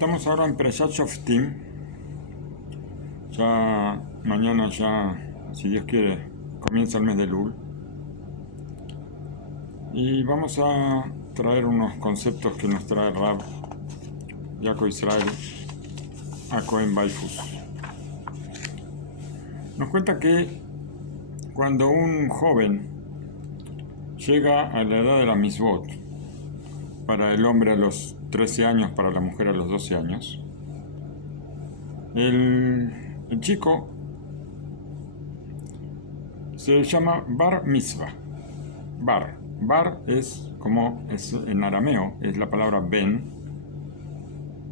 Estamos ahora en Perashat Shoftim. Ya mañana, si Dios quiere, comienza el mes de Elul. Y vamos a traer unos conceptos que nos trae Rab Jacob Israel a Cohen Baifus. Nos cuenta que cuando un joven llega a la edad de la Mitzvot, para el hombre a los 13 años, para la mujer a los 12 años, el chico se llama Bar Mitzvah. Bar es, como es en arameo, es la palabra ben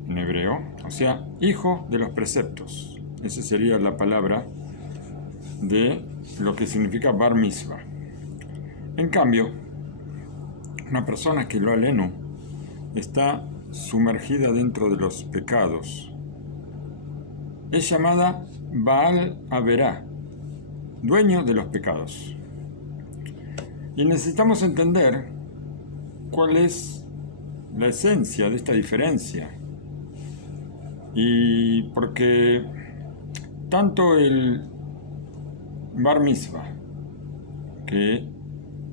en hebreo, o sea, hijo de los preceptos. Esa sería la palabra de lo que significa Bar Mitzvah. En cambio, una persona que lo aleno está sumergida dentro de los pecados es llamada Baal Averá, dueño de los pecados. Y necesitamos entender cuál es la esencia de esta diferencia. Y porque tanto el Bar Mitzvah, que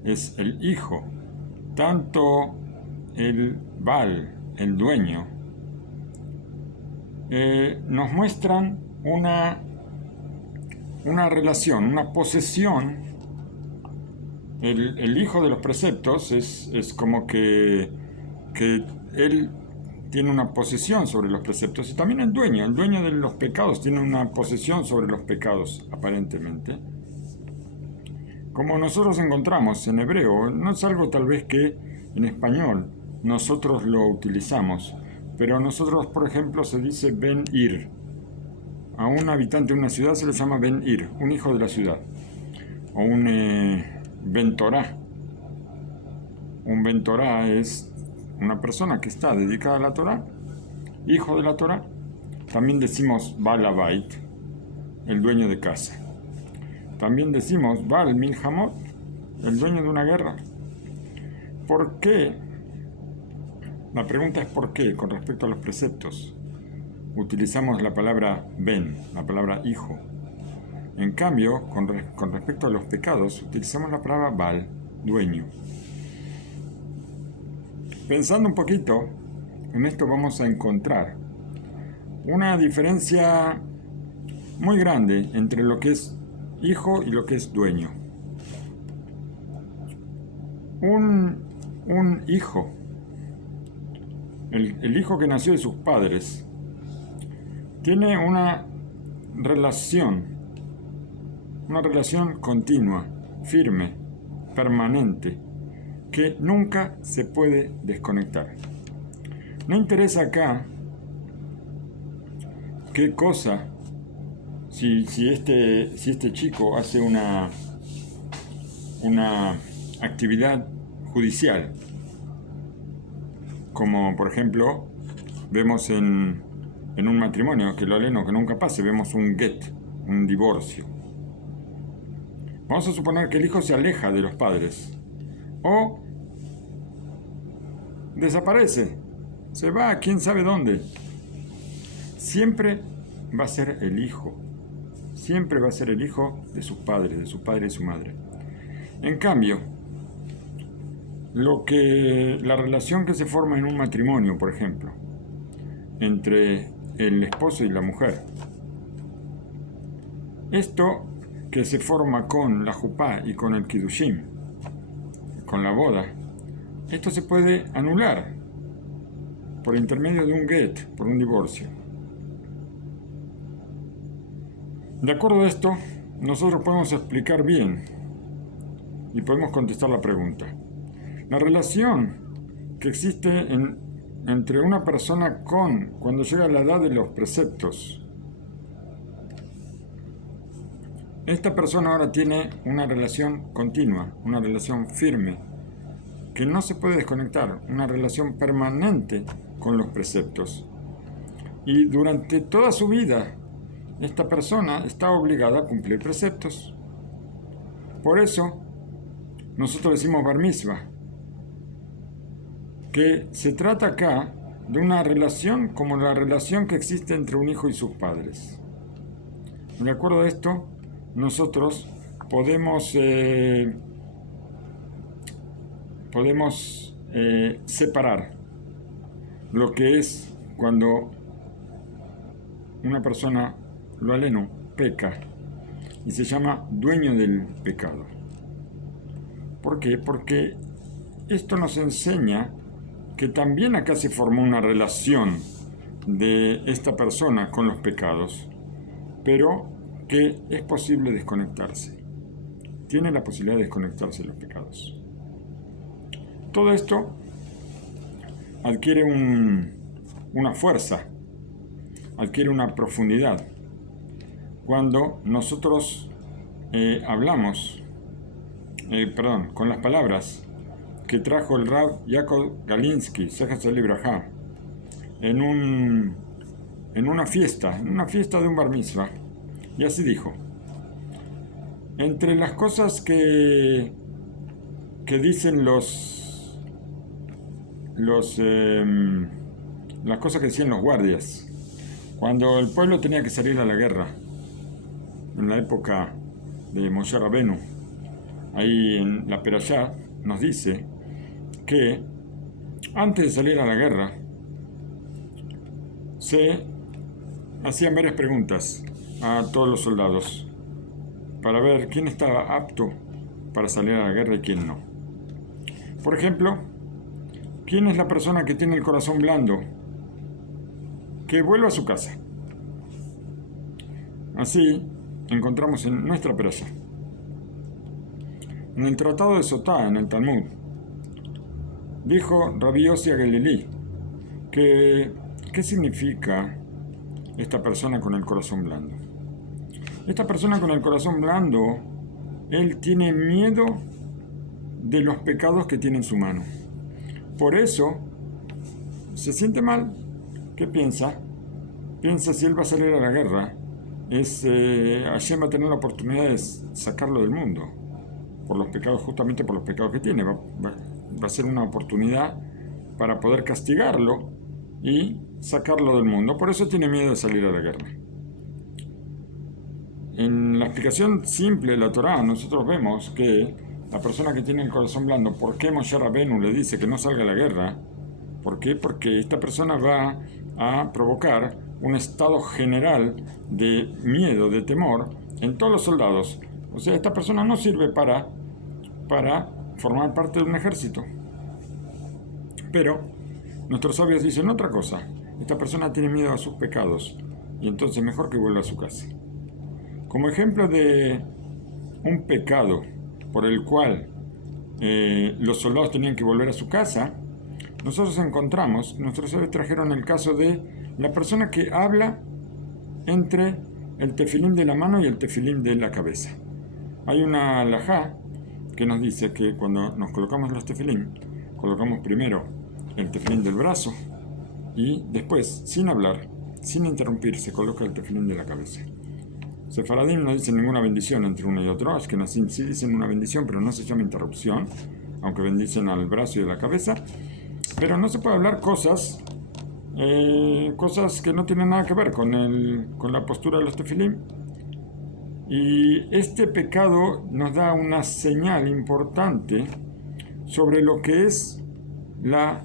es el hijo, tanto el Baal, el dueño, nos muestran una relación, una posesión. El hijo de los preceptos es como que él tiene una posesión sobre los preceptos, y también el dueño de los pecados tiene una posesión sobre los pecados, aparentemente. Como nosotros encontramos en hebreo, no es algo tal vez que en español nosotros lo utilizamos, pero nosotros, por ejemplo, se dice Ben Ir. A un habitante de una ciudad se le llama Ben Ir, un hijo de la ciudad. O un Ben Torah. Un Ben Torah es una persona que está dedicada a la Torah, hijo de la Torah. También decimos Baal Abait, el dueño de casa. También decimos Baal Milhamot, el dueño de una guerra. ¿Por qué? La pregunta es ¿por qué? Con respecto a los preceptos utilizamos la palabra Ben, la palabra hijo. En cambio, con respecto a los pecados, utilizamos la palabra Baal, dueño. Pensando un poquito en esto, vamos a encontrar una diferencia muy grande entre lo que es hijo y lo que es dueño. Un hijo, el hijo que nació de sus padres, tiene una relación continua, firme, permanente, que nunca se puede desconectar. No interesa acá qué cosa, si este chico hace una actividad judicial, como por ejemplo vemos en un matrimonio, que lo aleno que nunca pase, vemos un get, un divorcio. Vamos a suponer que el hijo se aleja de los padres o desaparece, se va a quién sabe dónde. Siempre va a ser el hijo, siempre va a ser el hijo de sus padres, de su padre y su madre. En cambio, la relación que se forma en un matrimonio, por ejemplo, entre el esposo y la mujer, esto que se forma con la jupá y con el kiddushim, con la boda, esto se puede anular por intermedio de un get, por un divorcio. De acuerdo a esto, nosotros podemos explicar bien y podemos contestar la pregunta. La relación que existe entre una persona cuando llega a la edad de los preceptos, esta persona ahora tiene una relación continua, una relación firme, que no se puede desconectar, una relación permanente con los preceptos. Y durante toda su vida, esta persona está obligada a cumplir preceptos. Por eso, nosotros decimos Bar Mitzvah, que se trata acá de una relación como la relación que existe entre un hijo y sus padres. De acuerdo a esto, nosotros podemos separar lo que es cuando una persona, lo aleno, peca y se llama dueño del pecado. ¿Por qué? Porque esto nos enseña que también acá se formó una relación de esta persona con los pecados, pero que es posible desconectarse. Tiene la posibilidad de desconectarse de los pecados. Todo esto adquiere una fuerza, adquiere una profundidad. Cuando nosotros hablamos, con las palabras que trajo el Rav Yaakov Galinsky, Zecher Libraja, en una fiesta de un bar mitzvah, y así dijo: entre las cosas que dicen las cosas que decían los guardias cuando el pueblo tenía que salir a la guerra en la época de Moshe Rabenu, ahí en la Perashá nos dice que antes de salir a la guerra se hacían varias preguntas a todos los soldados para ver quién estaba apto para salir a la guerra y quién no. Por ejemplo, ¿quién es la persona que tiene el corazón blando? Que vuelva a su casa. Así encontramos en nuestra perashá. En el Tratado de Sotá, en el Talmud, dijo Rabbi Yossi Agelili que ¿qué significa esta persona con el corazón blando? Esta persona con el corazón blando, él tiene miedo de los pecados que tiene en su mano. Por eso se siente mal. ¿Qué piensa? Piensa, si él va a salir a la guerra, Hashem va a tener la oportunidad de sacarlo del mundo por los pecados, justamente por los pecados que tiene. Va a ser una oportunidad para poder castigarlo y sacarlo del mundo. Por eso tiene miedo de salir a la guerra. En la explicación simple de la Torá, nosotros vemos que la persona que tiene el corazón blando, ¿por qué Moshe Rabenu le dice que no salga a la guerra? ¿Por qué? Porque esta persona va a provocar un estado general de miedo, de temor en todos los soldados. O sea, esta persona no sirve para formar parte de un ejército. Pero nuestros sabios dicen otra cosa: esta persona tiene miedo a sus pecados y entonces mejor que vuelva a su casa. Como ejemplo de un pecado por el cual los soldados tenían que volver a su casa, nosotros encontramos, nuestros sabios trajeron el caso de la persona que habla entre el tefilín de la mano y el tefilín de la cabeza. Hay una halajá que nos dice que cuando nos colocamos los tefilín, colocamos primero el tefilín del brazo y después, sin hablar, sin interrumpir, se coloca el tefilín de la cabeza. Sefaradim no dicen ninguna bendición entre uno y otro. Ashkenazim sí dicen una bendición, pero no se llama interrupción, aunque bendicen al brazo y a la cabeza. Pero no se puede hablar cosas que no tienen nada que ver con la postura de los tefilín. Y este pecado nos da una señal importante sobre lo que es la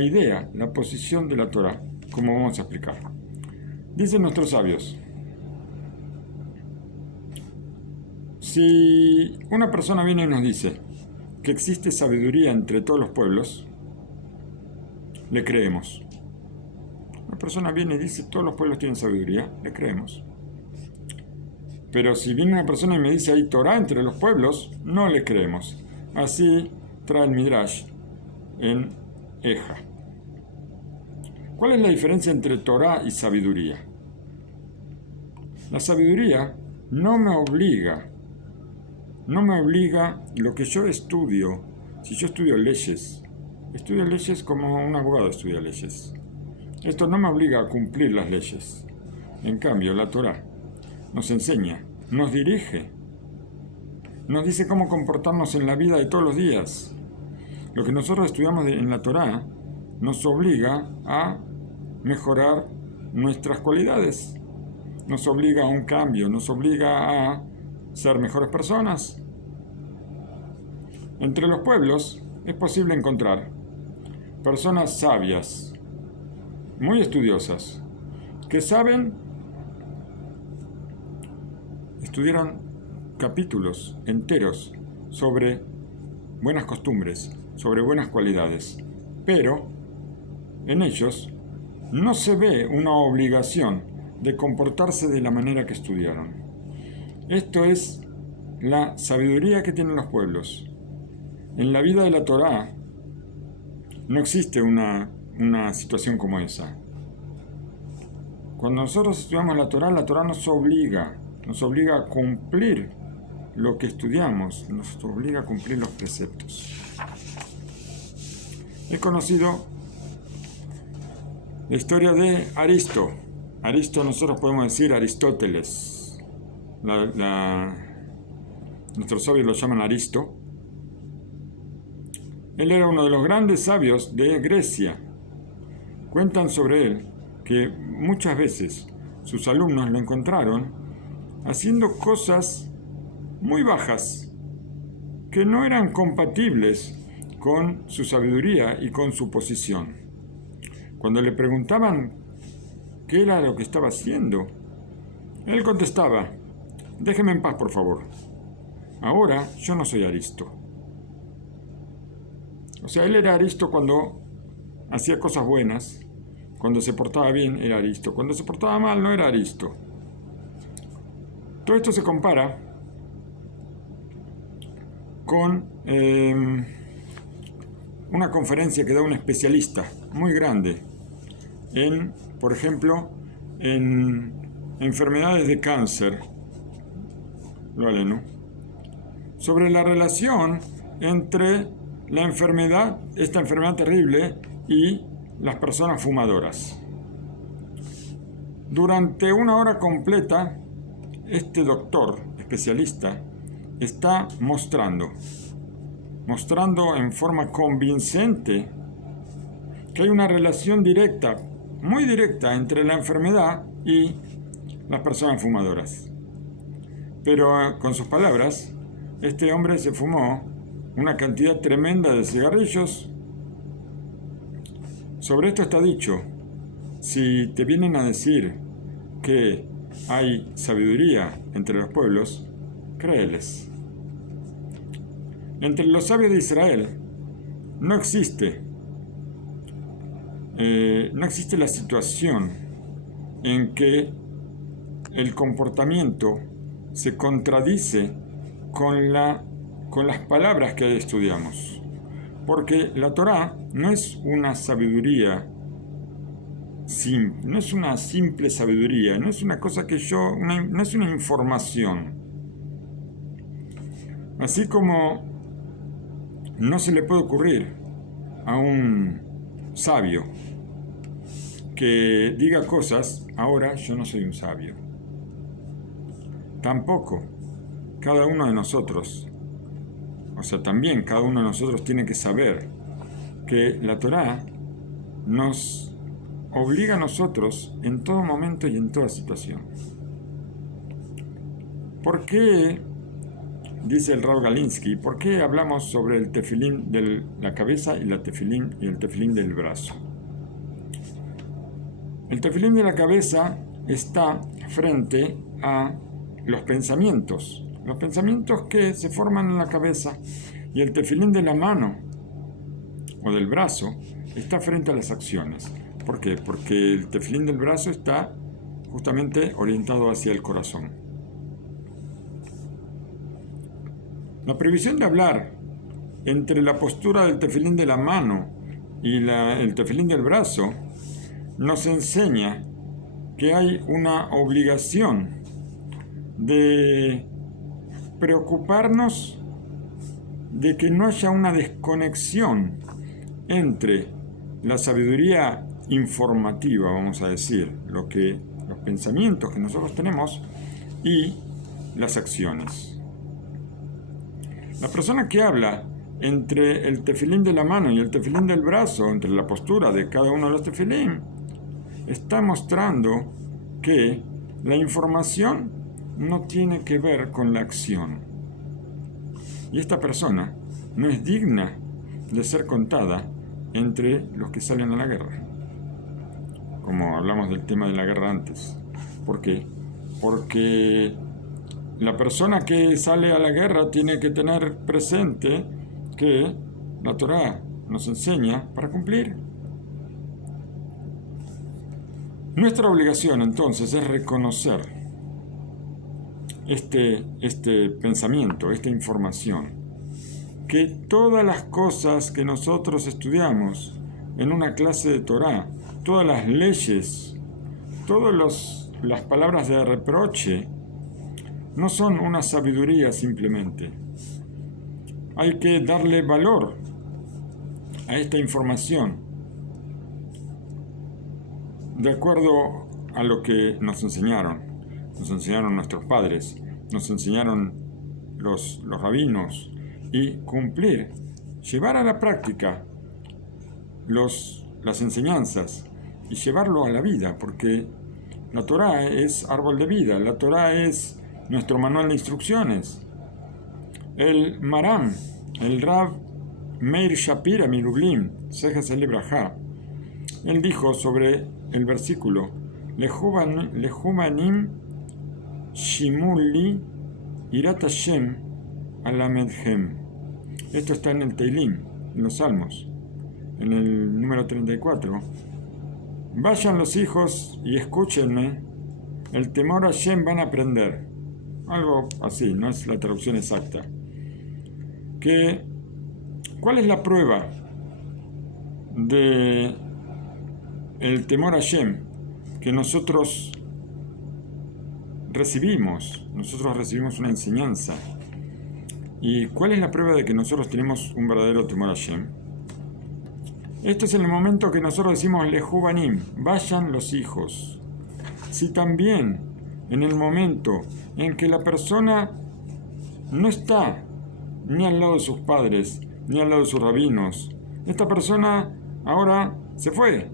idea, la posición de la Torah, como vamos a explicar. Dicen nuestros sabios: si una persona viene y nos dice que existe sabiduría entre todos los pueblos, le creemos. Una persona viene y dice todos los pueblos tienen sabiduría, le creemos. Pero si viene una persona y me dice hay Torah entre los pueblos, no le creemos. Así trae el Midrash en Eja. ¿Cuál es la diferencia entre Torah y sabiduría? La sabiduría no me obliga lo que yo estudio. Si yo estudio leyes como un abogado estudia leyes. Esto no me obliga a cumplir las leyes. En cambio, la Torah nos enseña, nos dirige, nos dice cómo comportarnos en la vida de todos los días. Lo que nosotros estudiamos en la Torah nos obliga a mejorar nuestras cualidades, nos obliga a un cambio, nos obliga a ser mejores personas. Entre los pueblos es posible encontrar personas sabias, muy estudiosas, que estudiaron capítulos enteros sobre buenas costumbres, sobre buenas cualidades, pero en ellos no se ve una obligación de comportarse de la manera que estudiaron. Esto es la sabiduría que tienen los pueblos. En la vida de la Torá no existe una situación como esa. Cuando nosotros estudiamos la Torá nos obliga a cumplir lo que estudiamos, nos obliga a cumplir los preceptos. He conocido la historia de Aristo. Aristo, nosotros podemos decir Aristóteles. Nuestros sabios lo llaman Aristo. Él era uno de los grandes sabios de Grecia. Cuentan sobre él que muchas veces sus alumnos lo encontraron haciendo cosas muy bajas que no eran compatibles con su sabiduría y con su posición. Cuando le preguntaban qué era lo que estaba haciendo, él contestaba: déjeme en paz, por favor. Ahora yo no soy Aristo. O sea, él era Aristo cuando hacía cosas buenas, cuando se portaba bien era Aristo, cuando se portaba mal no era Aristo. Todo esto se compara con una conferencia que da un especialista muy grande por ejemplo, en enfermedades de cáncer, ¿vale, no? Sobre la relación entre esta enfermedad terrible y las personas fumadoras. Durante 1 hora completa, este doctor especialista está mostrando en forma convincente que hay una relación directa, muy directa, entre la enfermedad y las personas fumadoras. Pero con sus palabras, este hombre se fumó una cantidad tremenda de cigarrillos. Sobre esto está dicho: si te vienen a decir que hay sabiduría entre los pueblos, créeles. Entre los sabios de Israel no existe la situación en que el comportamiento se contradice con las palabras que estudiamos. Porque la Torá no es una sabiduría simple, no es una simple sabiduría, no es una cosa no es una información. Así como no se le puede ocurrir a un sabio que diga cosas: ahora yo no soy un sabio. Tampoco cada uno de nosotros, también cada uno de nosotros tiene que saber que la Torá nos obliga a nosotros en todo momento y en toda situación. ¿Por qué, dice el Rav Galinsky, por qué hablamos sobre el tefilín de la cabeza y el tefilín del brazo? El tefilín de la cabeza está frente a los pensamientos que se forman en la cabeza, y el tefilín de la mano o del brazo está frente a las acciones. ¿Por qué? Porque el tefilín del brazo está justamente orientado hacia el corazón. La prohibición de hablar entre la postura del tefilín de la mano y el tefilín del brazo nos enseña que hay una obligación de preocuparnos de que no haya una desconexión entre la sabiduría informativa, vamos a decir, los pensamientos que nosotros tenemos, y las acciones. La persona que habla entre el tefilín de la mano y el tefilín del brazo, entre la postura de cada uno de los tefilín, está mostrando que la información no tiene que ver con la acción. Y esta persona no es digna de ser contada entre los que salen a la guerra. Como hablamos del tema de la guerra antes. ¿Por qué? Porque la persona que sale a la guerra tiene que tener presente que la Torá nos enseña para cumplir. Nuestra obligación entonces es reconocer este pensamiento, esta información, que todas las cosas que nosotros estudiamos en una clase de Torá, todas las leyes, todas las palabras de reproche, no son una sabiduría simplemente. Hay que darle valor a esta información de acuerdo a lo que nos enseñaron nuestros padres, nos enseñaron los rabinos, y cumplir, llevar a la práctica las enseñanzas y llevarlo a la vida, porque la Torá es árbol de vida, la Torá es nuestro manual de instrucciones. El Maram, el Rav Meir Shapira Miruglim, Sejas el Ibrahá, él dijo sobre el versículo Lehumanim Shimuli Irat Hashem Alamedhem. Esto está en el Teilim, en los Salmos, en el número 34. Vayan los hijos y escúchenme, el temor a Hashem van a aprender. Algo así, no es la traducción exacta. ¿Cuál es la prueba de el temor a Hashem que nosotros recibimos una enseñanza? ¿Y cuál es la prueba de que nosotros tenemos un verdadero temor a Hashem? Este es el momento que nosotros decimos Lehubanim, vayan los hijos. Si también en el momento en que la persona no está ni al lado de sus padres, ni al lado de sus rabinos, esta persona ahora se fue.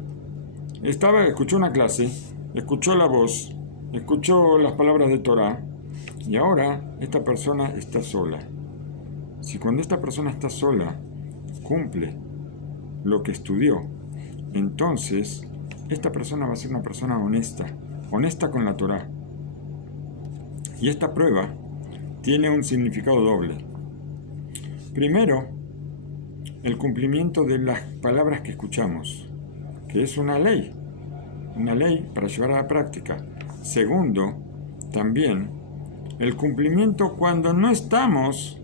Escuchó una clase, escuchó la voz, escuchó las palabras de Torah, y ahora esta persona está sola. Si cuando esta persona está sola, cumple lo que estudió, entonces esta persona va a ser una persona honesta con la Torah. Y esta prueba tiene un significado doble. Primero, el cumplimiento de las palabras que escuchamos, que es una ley para llevar a la práctica. Segundo, también el cumplimiento cuando no estamos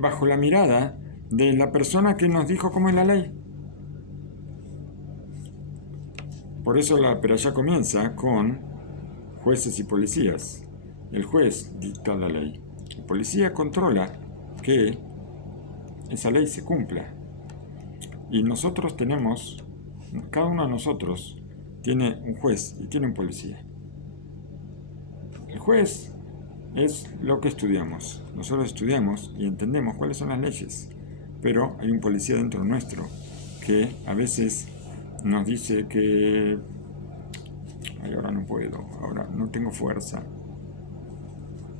bajo la mirada de la persona que nos dijo cómo es la ley. Por eso la perashá comienza con jueces y policías. El juez dicta la ley. El policía controla que esa ley se cumpla. Y nosotros cada uno de nosotros tiene un juez y tiene un policía. El juez es lo que estudiamos. Nosotros estudiamos y entendemos cuáles son las leyes. Pero hay un policía dentro nuestro que a veces nos dice que ahora no puedo, ahora no tengo fuerza.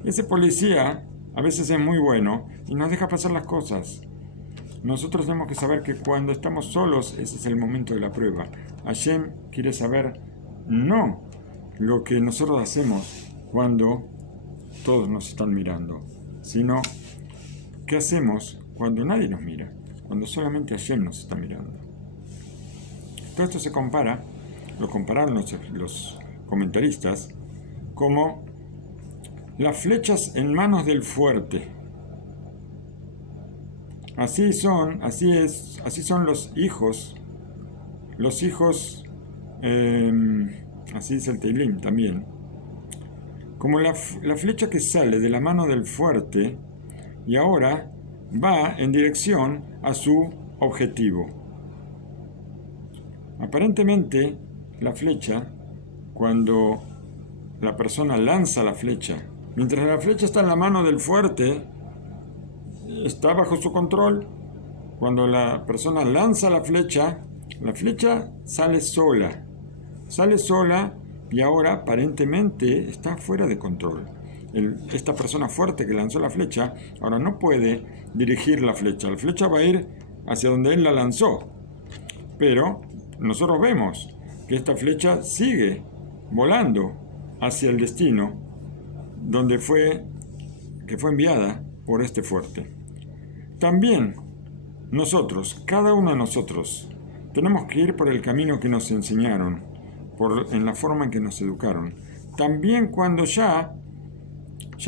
Ese policía a veces es muy bueno y nos deja pasar las cosas. Nosotros tenemos que saber que cuando estamos solos, ese es el momento de la prueba. Hashem quiere saber no lo que nosotros hacemos cuando todos nos están mirando, sino qué hacemos cuando nadie nos mira, cuando solamente Hashem nos está mirando. Todo esto lo compararon los comentaristas como las flechas en manos del fuerte. Así son los hijos, así dice el Teilim también, como la flecha que sale de la mano del fuerte y ahora va en dirección a su objetivo. Aparentemente, la flecha, cuando la persona lanza la flecha, mientras la flecha está en la mano del fuerte, está bajo su control. Cuando la persona lanza la flecha sale sola. Sale sola y ahora aparentemente está fuera de control. Esta persona fuerte que lanzó la flecha ahora no puede dirigir la flecha. La flecha va a ir hacia donde él la lanzó. Pero nosotros vemos que esta flecha sigue volando hacia el destino que fue enviada por este fuerte. También nosotros, cada uno de nosotros, tenemos que ir por el camino que nos enseñaron, en la forma en que nos educaron. También cuando ya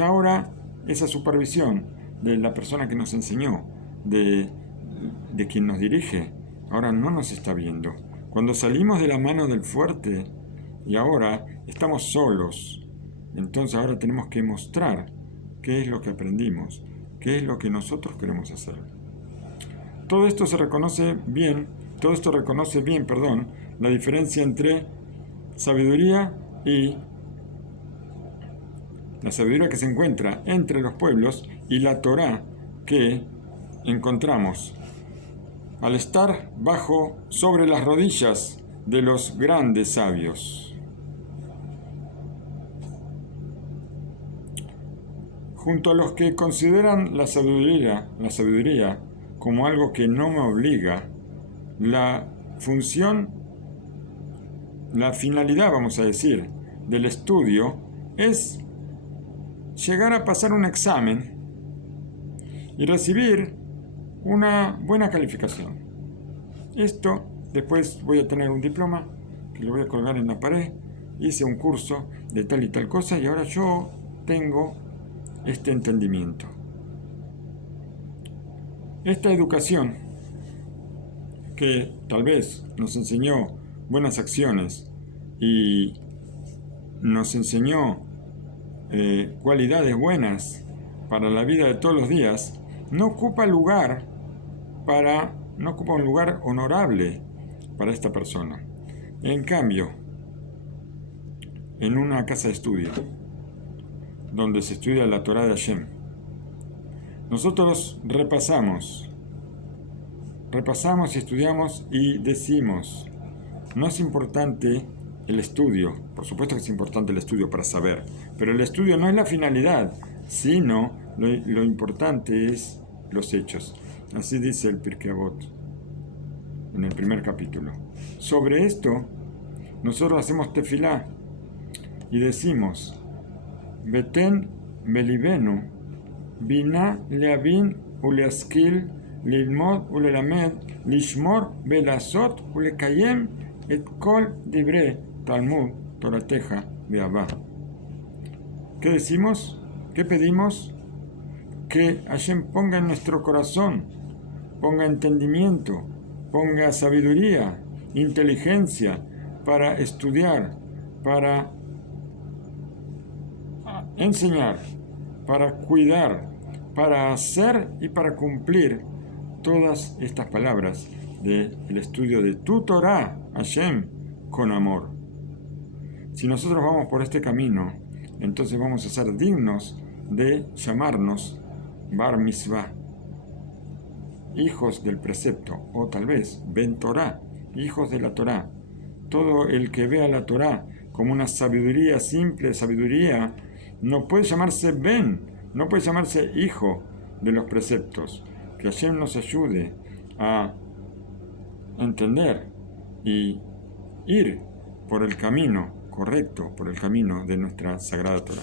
ahora esa supervisión de la persona que nos enseñó, de quien nos dirige, ahora no nos está viendo. Cuando salimos de la mano del fuerte y ahora estamos solos, entonces ahora tenemos que mostrar qué es lo que aprendimos, qué es lo que nosotros queremos hacer. Todo esto reconoce bien, la diferencia entre sabiduría y la sabiduría que se encuentra entre los pueblos y la Torá que encontramos al estar sobre las rodillas de los grandes sabios. Junto a los que consideran la sabiduría como algo que no me obliga, la finalidad, vamos a decir, del estudio es llegar a pasar un examen y recibir una buena calificación. Esto, después voy a tener un diploma que lo voy a colgar en la pared. Hice un curso de tal y tal cosa y ahora yo tengo este entendimiento. Esta educación que tal vez nos enseñó buenas acciones y nos enseñó cualidades buenas para la vida de todos los días, no ocupa un lugar honorable para esta persona. En cambio, en una casa de estudio, donde se estudia la Torá de Hashem, nosotros repasamos y estudiamos y decimos, no es importante el estudio, por supuesto que es importante el estudio para saber, pero el estudio no es la finalidad, sino lo importante es los hechos. Así dice el Pirkei Avot en el primer capítulo. Sobre esto, nosotros hacemos tefilá y decimos, Beten belibenu, bina leavin uleaskil, lilmod ulelamed, lishmor belasot ulekayem et kol dibre Talmud Torateja beabá. ¿Qué decimos? ¿Qué pedimos? Que Hashem ponga en nuestro corazón, ponga entendimiento, ponga sabiduría, inteligencia para estudiar, para enseñar, para cuidar, para hacer y para cumplir todas estas palabras del estudio de tu Torah, Hashem, con amor. Si nosotros vamos por este camino, entonces vamos a ser dignos de llamarnos Bar Mitzvah, hijos del precepto, o tal vez Ben Torah, hijos de la Torah. Todo el que vea la Torah como una sabiduría, simple sabiduría, no puede llamarse Ben, no puede llamarse hijo de los preceptos. Que Hashem nos ayude a entender y ir por el camino correcto, por el camino de nuestra Sagrada Torah.